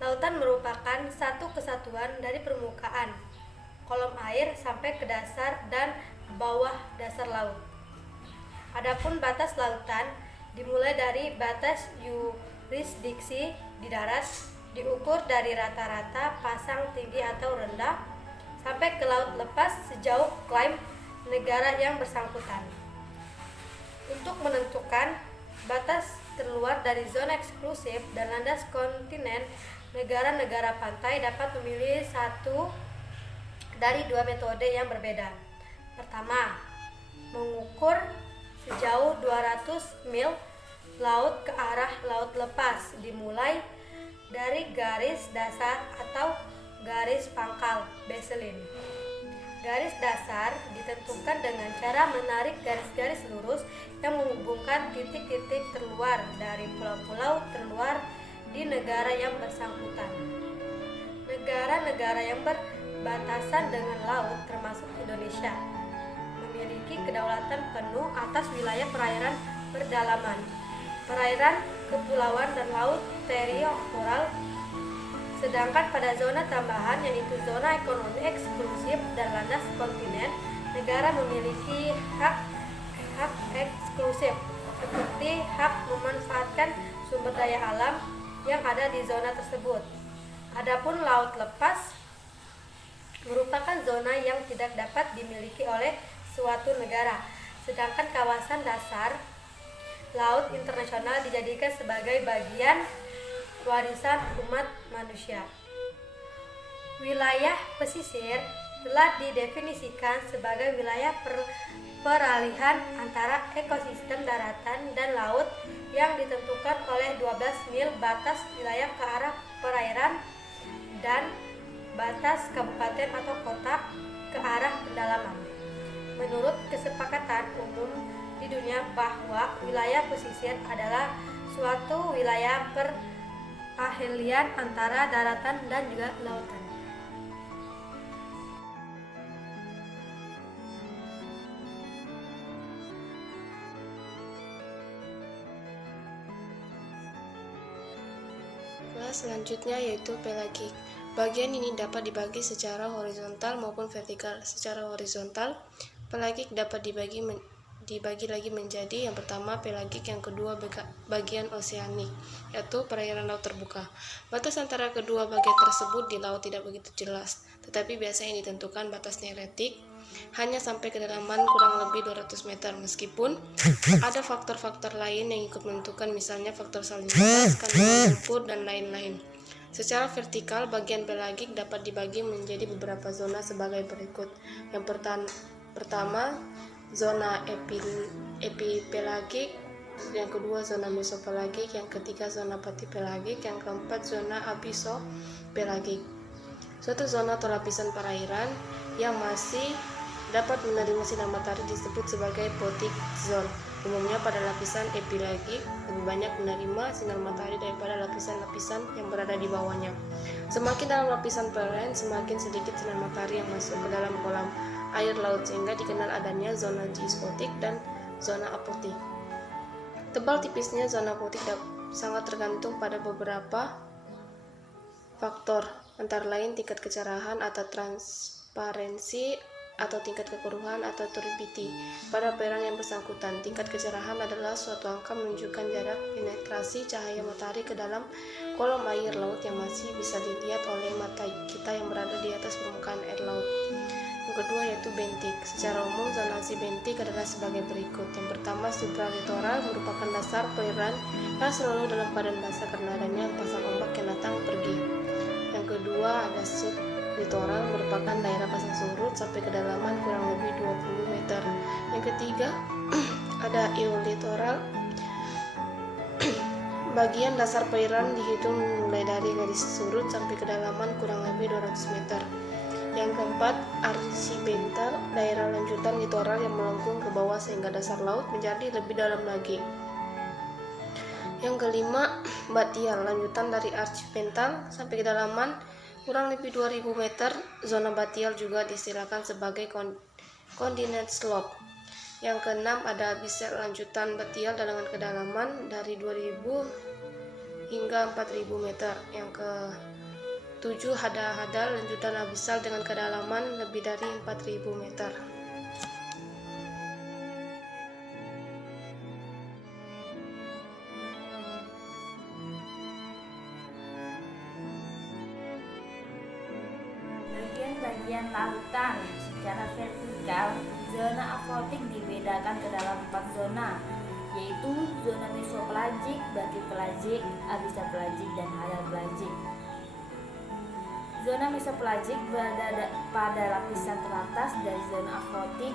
Lautan merupakan satu kesatuan dari permukaan kolom air sampai ke dasar dan bawah dasar laut. Adapun batas lautan dimulai dari batas yurisdiksi di darat, diukur dari rata-rata pasang tinggi atau rendah sampai ke laut lepas sejauh klaim negara yang bersangkutan. Untuk menentukan batas terluar dari zona eksklusif dan landas kontinen, negara-negara pantai dapat memilih satu dari dua metode yang berbeda. Pertama, mengukur sejauh 200 mil laut ke arah laut lepas dimulai dari garis dasar atau garis pangkal baseline. Garis dasar ditentukan dengan cara menarik garis-garis lurus yang menghubungkan titik-titik terluar dari pulau-pulau terluar di negara yang bersangkutan. Negara-negara yang berbatasan dengan laut termasuk Indonesia memiliki kedaulatan penuh atas wilayah perairan berdalaman, perairan kepulauan dan laut teritorial. Sedangkan pada zona tambahan yaitu zona ekonomi eksklusif dan landas kontinen, negara memiliki hak eksklusif seperti hak memanfaatkan sumber daya alam yang ada di zona tersebut. Adapun laut lepas merupakan zona yang tidak dapat dimiliki oleh suatu negara, sedangkan kawasan dasar laut internasional dijadikan sebagai bagian warisan umat manusia. Wilayah pesisir telah didefinisikan sebagai wilayah peralihan antara ekosistem daratan dan laut yang ditentukan oleh 12 mil batas wilayah ke arah perairan dan batas kabupaten atau kota ke arah pendalaman. Menurut kesepakatan umum di dunia bahwa wilayah pesisir adalah suatu wilayah perahelian antara daratan dan juga lautan. Kelas selanjutnya yaitu pelagik. Bagian ini dapat dibagi secara horizontal maupun vertikal. Secara horizontal, pelagik dapat dibagi lagi menjadi yang pertama pelagik, yang kedua bagian oseanik, yaitu perairan laut terbuka. Batas antara kedua bagian tersebut di laut tidak begitu jelas, tetapi biasanya ditentukan batas teoretik hanya sampai kedalaman kurang lebih 200 meter, meskipun ada faktor-faktor lain yang ikut menentukan, misalnya faktor salinitas, kandungan lumpur, dan lain-lain. Secara vertikal, bagian pelagik dapat dibagi menjadi beberapa zona sebagai berikut. Yang pertama, zona epipelagik, yang kedua zona mesopelagik, yang ketiga zona patipelagik, yang keempat zona abyssopelagik. Suatu zona atau lapisan perairan yang masih dapat menerima sinar matahari disebut sebagai photic zone. Umumnya pada lapisan epilagik lebih banyak menerima sinar matahari daripada lapisan-lapisan yang berada di bawahnya. Semakin dalam lapisan perairan, semakin sedikit sinar matahari yang masuk ke dalam kolam air laut, sehingga dikenal adanya zona gispotik dan zona apotik. Tebal tipisnya zona apotik sangat tergantung pada beberapa faktor, antara lain tingkat kecerahan atau transparansi atau tingkat kekeruhan atau turbidity pada perairan yang bersangkutan. Tingkat kecerahan adalah suatu angka menunjukkan jarak penetrasi cahaya matahari ke dalam kolom air laut yang masih bisa dilihat oleh mata kita yang berada di atas permukaan air laut. Yang kedua yaitu bentik. Secara umum zonasi bentik adalah sebagai berikut. Yang pertama, supralitoral merupakan dasar perairan yang selalu dalam keadaan basah karena adanya pasang ombak yang datang pergi. Yang kedua ada sublitoral, merupakan daerah pasang surut sampai kedalaman kurang lebih 20 meter. Yang ketiga ada eulitoral. Bagian dasar perairan dihitung mulai dari garis surut sampai kedalaman kurang lebih 200 meter. Yang keempat, arsipental, daerah lanjutan litoral yang melengkung ke bawah sehingga dasar laut menjadi lebih dalam lagi. Yang kelima, batial, lanjutan dari arsipental sampai kedalaman kurang lebih 2000 meter. Zona batial juga diistilahkan sebagai coordinate slope. Yang keenam, ada abyssal, lanjutan batial dengan kedalaman dari 2000 hingga 4.000 meter. Yang ke-7 hadal lanjutan abisal dengan kedalaman lebih dari 4.000 meter. Bagian lautan secara vertikal, zona aquatic dibedakan ke dalam 4 zona, yaitu zona mesopelagik, batipelagik, abisopelagik, dan hadalpelagik. Zona mesopelagik berada pada lapisan teratas dari zona aquatic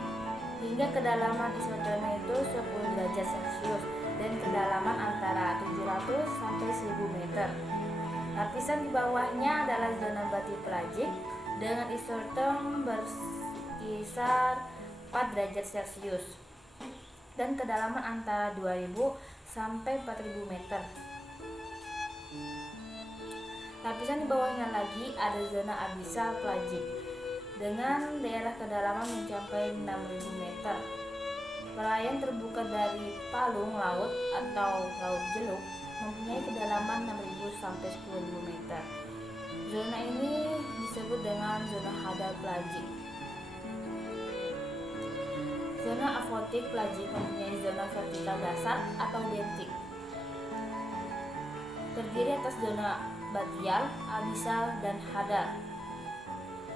hingga kedalaman isotermnya itu 10 derajat Celcius dan kedalaman antara 700 sampai 1000 meter. Lapisan di bawahnya adalah zona batipelagik dengan isoterm berkisar 4 derajat Celcius dan kedalaman antara 2000 sampai 4000 meter. Lapisan di bawahnya lagi ada zona abisal pelagik dengan daerah kedalaman mencapai 6000 meter. Perairan terbuka dari palung laut atau laut jeluk mempunyai kedalaman 6000 sampai 10000 meter. Zona ini disebut dengan zona hadalpelagik. Zona aquatic pelagik mempunyai zona vertikal dasar atau bentik, terdiri atas zona batial, abisal, dan hadal.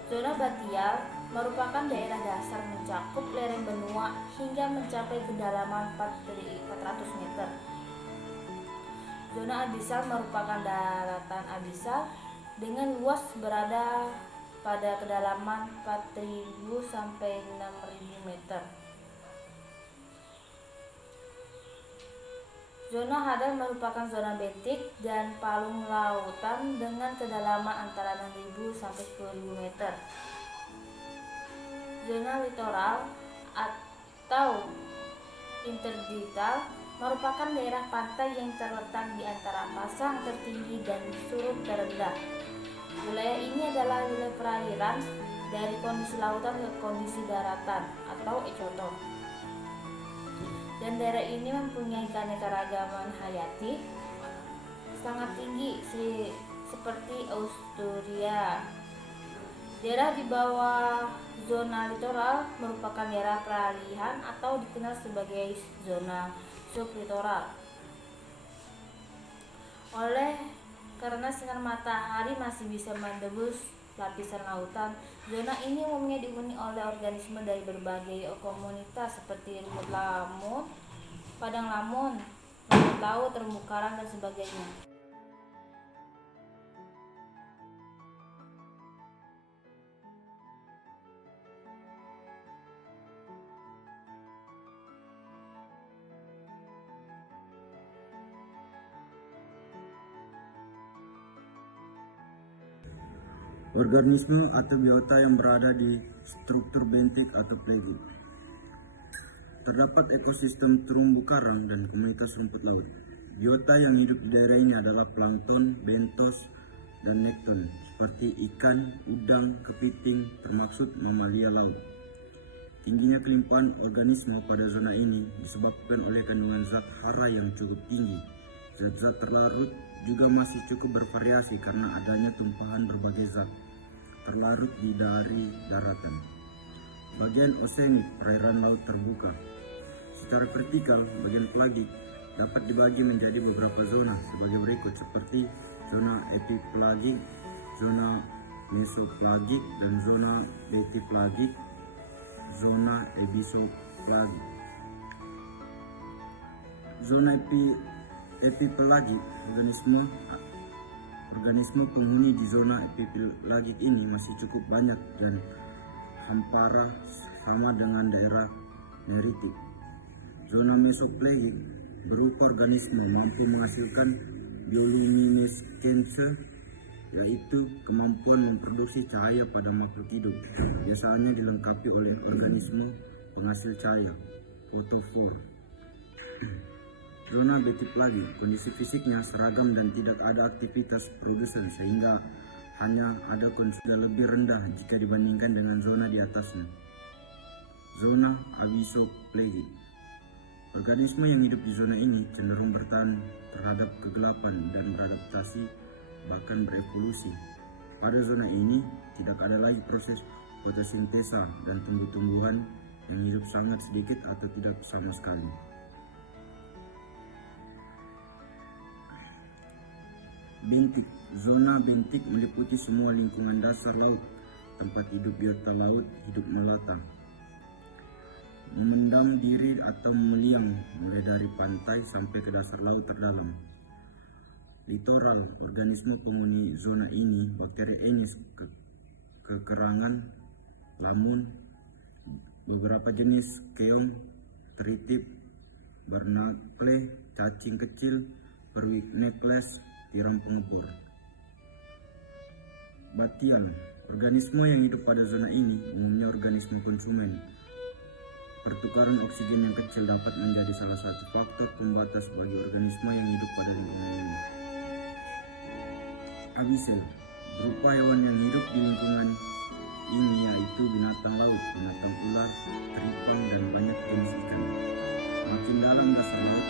Zona batial merupakan daerah dasar mencakup lereng benua hingga mencapai kedalaman 400 meter. Zona abisal merupakan daratan abisal dengan luas berada pada kedalaman 4000 sampai 6000 meter. Zona hadal merupakan zona bentik dan palung lautan dengan kedalaman antara 6000 sampai 10000 meter. Zona litoral atau interdigital merupakan daerah pantai yang terletak di antara pasang tertinggi dan surut terendah. Wilayah ini adalah wilayah perairan dari kondisi lautan ke kondisi daratan atau ekoton. Dan daerah ini mempunyai keanekaragaman hayati sangat tinggi seperti Australia. Daerah di bawah zona litoral merupakan daerah peralihan atau dikenal sebagai zona sublitoral. Karena sinar matahari masih bisa menembus lapisan lautan, zona ini umumnya dihuni oleh organisme dari berbagai komunitas seperti rumput laut, padang lamun, rumput laut, terumbu karang, dan sebagainya. Organisme atau biota yang berada di struktur bentik atau pelagik. Terdapat ekosistem terumbu karang dan komunitas rumput laut. Biota yang hidup di daerah ini adalah plankton, bentos, dan nekton, seperti ikan, udang, kepiting, termasuk mamalia laut. Tingginya kelimpahan organisme pada zona ini disebabkan oleh kandungan zat hara yang cukup tinggi. Zat-zat terlarut juga masih cukup bervariasi karena adanya tumpahan berbagai zat terlarut dari daratan. Bagian oseanik, perairan laut terbuka. Secara vertikal, bagian pelagik dapat dibagi menjadi beberapa zona sebagai berikut, seperti zona epipelagik, zona mesopelagik, dan zona batipelagik, zona abisopelagik. Zona epipelagik, organisme penghuni di zona epipelagik ini masih cukup banyak dan hampara sama dengan daerah neritik. Zona mesopelagik berupa organisme mampu menghasilkan bioluminescense, yaitu kemampuan memproduksi cahaya pada makhluk hidup. Biasanya dilengkapi oleh organisme penghasil cahaya, fotofor. Zona batipelagik, kondisi fisiknya seragam dan tidak ada aktivitas produsen sehingga hanya ada kondisi lebih rendah jika dibandingkan dengan zona di atasnya. Zona abisopelagik, Organisme yang hidup di zona ini cenderung bertahan terhadap kegelapan dan beradaptasi, bahkan berevolusi. Pada zona ini tidak ada lagi proses fotosintesa dan tumbuh-tumbuhan yang hidup sangat sedikit atau tidak sama sekali. Bentik. Zona bentik meliputi semua lingkungan dasar laut, tempat hidup biota laut hidup melata, memendam diri atau meliang mulai dari pantai sampai ke dasar laut terdalam. Litoral. Organisme penghuni zona ini bakteri Aedes, kekerangan, lamun, beberapa jenis keong, teritip, barnacle, cacing kecil, perwit necklace, tiram pengukur. Batial. Organisme yang hidup pada zona ini umumnya organisme konsumen. Pertukaran oksigen yang kecil dapat menjadi salah satu faktor pembatas bagi organisme yang hidup pada lingkungan ini. Abyssal. Berupa hewan yang hidup di lingkungan ini yaitu binatang laut, binatang ular, teripang, dan banyak jenis ikan. Makin dalam dasar laut,